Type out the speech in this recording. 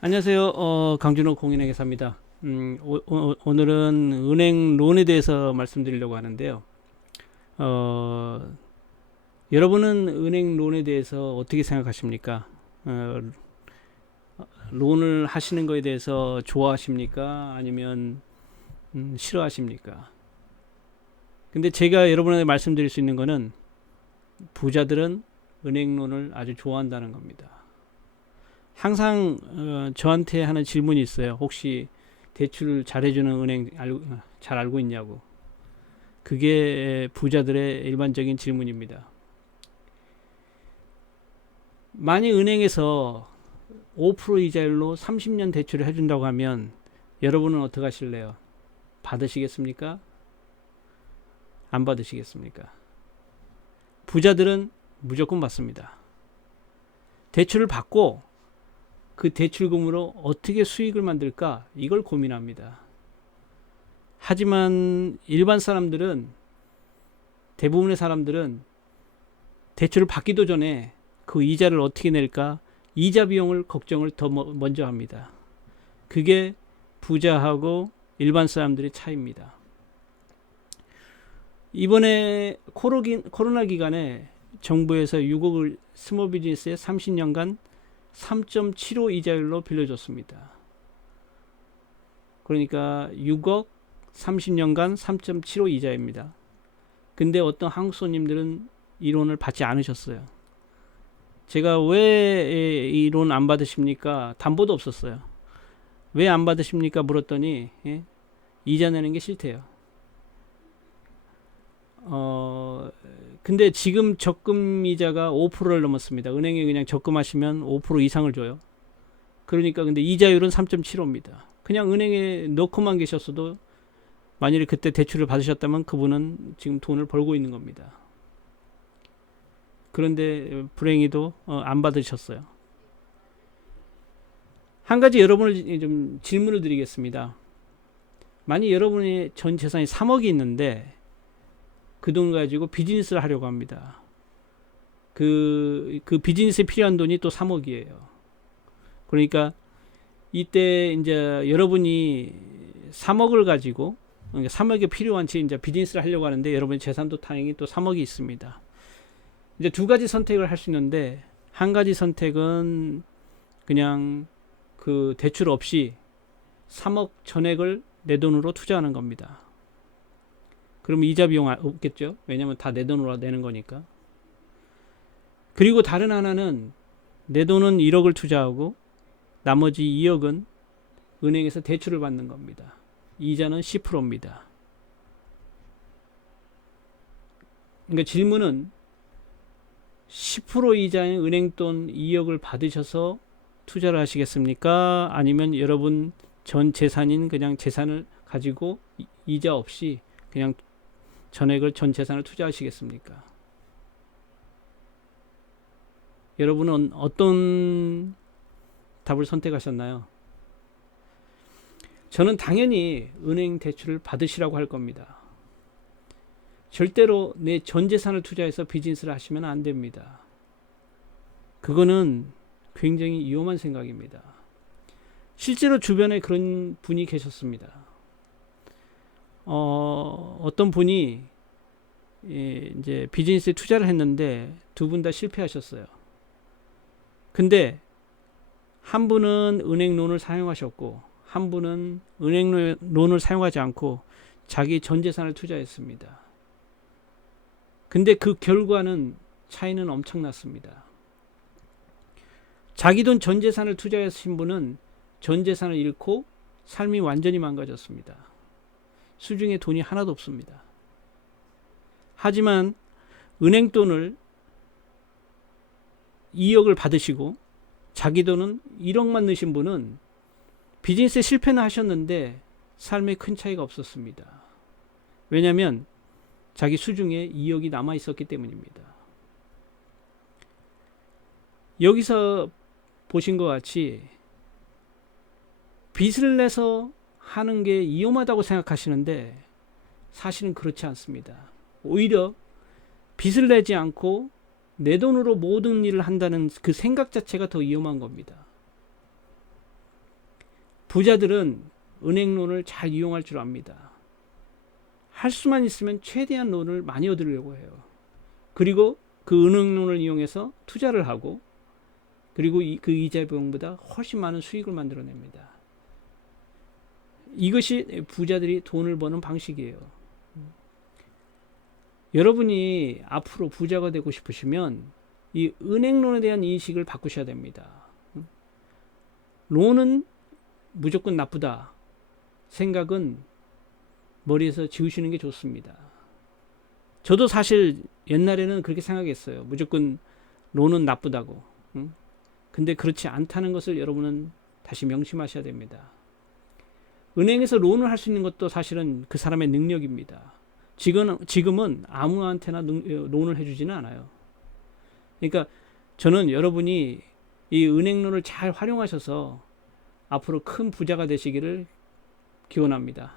안녕하세요. 강준호 공인회계사입니다. 오늘은 은행 론에 대해서 말씀드리려고 하는데요. 어, 여러분은 은행 론에 대해서 어떻게 생각하십니까? 론을 하시는 거에 대해서 좋아하십니까? 아니면 싫어하십니까? 근데 제가 여러분에게 말씀드릴 수 있는 거는 부자들은 은행 론을 아주 좋아한다는 겁니다. 항상 저한테 하는 질문이 있어요. 혹시 대출 잘해주는 은행 잘 알고 있냐고. 그게 부자들의 일반적인 질문입니다. 만약 은행에서 5% 이자율로 30년 대출을 해준다고 하면 여러분은 어떻게 하실래요? 받으시겠습니까? 안 받으시겠습니까? 부자들은 무조건 받습니다. 대출을 받고 그 대출금으로 어떻게 수익을 만들까? 이걸 고민합니다. 하지만 일반 사람들은, 대부분의 사람들은 대출을 받기도 전에 그 이자를 어떻게 낼까? 이자 비용을 걱정을 더 먼저 합니다. 그게 부자하고 일반 사람들의 차이입니다. 이번에 코로나 기간에 정부에서 6억을 스몰 비즈니스에 30년간 3.75 이자율로 빌려줬습니다. 그러니까 6억 30년간 3.75 이자입니다. 근데 어떤 한국 손님들은 이 론을 받지 않으셨어요. 제가 왜 이 론 안 받으십니까? 담보도 없었어요. 왜 안 받으십니까? 물었더니 이자 내는 게 싫대요. 근데 지금 적금 이자가 5%를 넘었습니다. 은행에 그냥 적금하시면 5% 이상을 줘요. 그러니까 근데 이자율은 3.75입니다. 그냥 은행에 넣고만 계셨어도 만일에 그때 대출을 받으셨다면 그분은 지금 돈을 벌고 있는 겁니다. 그런데 불행히도 안 받으셨어요. 한 가지 여러분을 좀 질문을 드리겠습니다. 만약 여러분의 전 재산이 3억이 있는데 그 돈 가지고 비즈니스를 하려고 합니다. 그 비즈니스에 필요한 돈이 또 3억이에요. 그러니까 이때 이제 여러분이 3억을 가지고 3억이 필요한 이제 비즈니스를 하려고 하는데 여러분의 재산도 다행히 또 3억이 있습니다. 이제 두 가지 선택을 할 수 있는데 한 가지 선택은 그냥 그 대출 없이 3억 전액을 내 돈으로 투자하는 겁니다. 그러면 이자 비용 없겠죠? 왜냐면 다 내 돈으로 내는 거니까. 그리고 다른 하나는 내 돈은 1억을 투자하고 나머지 2억은 은행에서 대출을 받는 겁니다. 이자는 10%입니다. 그러니까 질문은 10% 이자의 은행 돈 2억을 받으셔서 투자를 하시겠습니까? 아니면 여러분 전 재산인 그냥 재산을 가지고 이자 없이 그냥 전액을 전 재산을 투자하시겠습니까? 여러분은 어떤 답을 선택하셨나요? 저는 당연히 은행 대출을 받으시라고 할 겁니다. 절대로 내 전 재산을 투자해서 비즈니스를 하시면 안 됩니다. 그거는 굉장히 위험한 생각입니다. 실제로 주변에 그런 분이 계셨습니다. 어떤 분이 이제 비즈니스에 투자를 했는데 두 분 다 실패하셨어요. 근데 한 분은 은행 론을 사용하셨고 한 분은 은행 론을 사용하지 않고 자기 전 재산을 투자했습니다. 근데 그 결과는 차이는 엄청났습니다. 자기 돈 전 재산을 투자하신 분은 전 재산을 잃고 삶이 완전히 망가졌습니다. 수중에 돈이 하나도 없습니다. 하지만 은행 돈을 2억을 받으시고 자기 돈은 1억만 넣으신 분은 비즈니스에 실패는 하셨는데 삶에 큰 차이가 없었습니다. 왜냐하면 자기 수중에 2억이 남아 있었기 때문입니다. 여기서 보신 것 같이 빚을 내서 하는 게 위험하다고 생각하시는데 사실은 그렇지 않습니다. 오히려 빚을 내지 않고 내 돈으로 모든 일을 한다는 그 생각 자체가 더 위험한 겁니다. 부자들은 은행론을 잘 이용할 줄 압니다. 할 수만 있으면 최대한 론을 많이 얻으려고 해요. 그리고 그 은행론을 이용해서 투자를 하고, 그리고 그 이자 비용보다 훨씬 많은 수익을 만들어냅니다. 이것이 부자들이 돈을 버는 방식이에요. 여러분이 앞으로 부자가 되고 싶으시면 이 은행론에 대한 인식을 바꾸셔야 됩니다. 론은 무조건 나쁘다 생각은 머리에서 지우시는 게 좋습니다. 저도 사실 옛날에는 그렇게 생각했어요. 무조건 론은 나쁘다고. 근데 그렇지 않다는 것을 여러분은 다시 명심하셔야 됩니다. 은행에서 론을 할 수 있는 것도 사실은 그 사람의 능력입니다. 지금은 아무한테나 론을 해주지는 않아요. 그러니까 저는 여러분이 이 은행론을 잘 활용하셔서 앞으로 큰 부자가 되시기를 기원합니다.